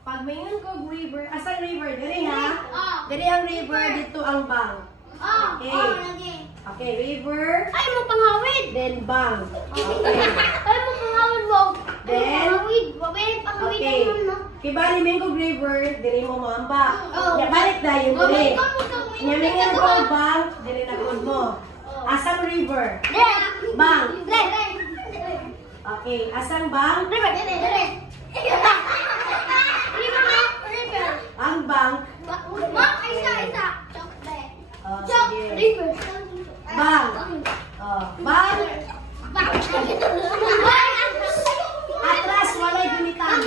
Pag mayroon ko river, asang river? Diri ha? Diri ang river, dito ang bank. Okay. Okay, river. Ay, mo panghawid. Then bank. Okay. Ay, mo panghawid mo. Then, Panghawid okay. Kibali Mingog River, diri mo maamba. Ya balik na yung diri. Nyamingin ko bank, diri na kun mo. Asang river? Bank. Okay, asang bank? Ang bank. Sige. Bank. Bank. Atras, walay gunitan.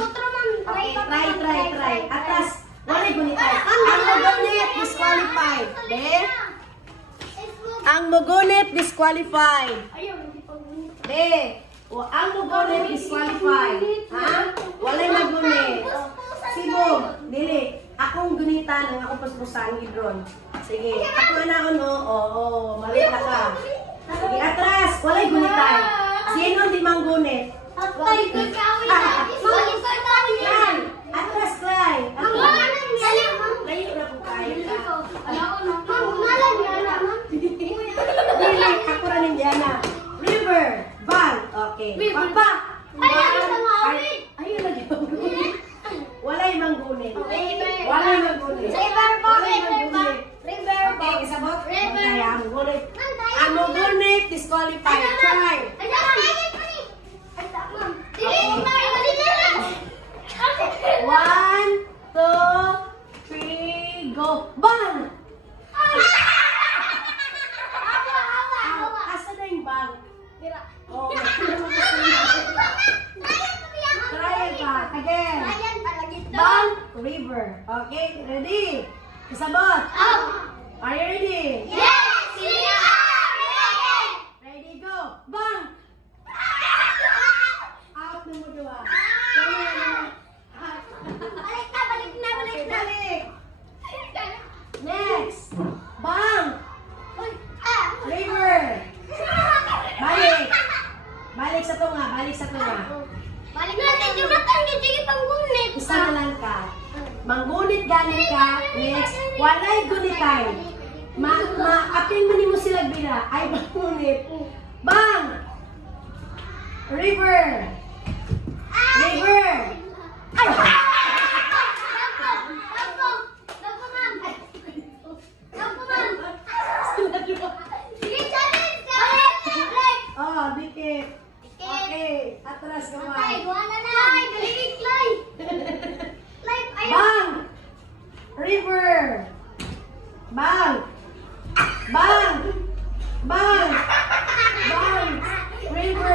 Okay, try. Atras, walay gunitan. Ang mugunit, disqualified. De? Ang mugunit, disqualified. De? Ang mugunit, disqualified. Ha? Walay magunit. Sibo, dili. Akong gunitan, ang akong paspusan, Gidron. Sige, ako na oo, mali na ka. Sige, atras, walay gunitan. Sino di manggunit? Cry! Atras, cry! Layo na po kayo ka. Dili, ako rin Indiana. River, Val, okay. Papa! Ayun na dito. Walay manggunit. Walay manggunit. Okay, isabot? Okay, ang mugunit, disqualified. Try! One, two, three, go! Bang! Asa na yung bang? Oh, try it pa. Again. Bang, river. Okay, ready? Isabot. Are you ready? Ready, go. Bang! Out na mo dua. Balik. Next. Bang! River. Balik. Balik sa tunga. Isa na lang ka. Manggunit galing ka. Next. Walay gunitan. Apin mo ni mo sila bila. Ay, manggunit. Bang! River. Ay! Oh, dikit. Okay, atras kamay. Bang! River. Bang! River.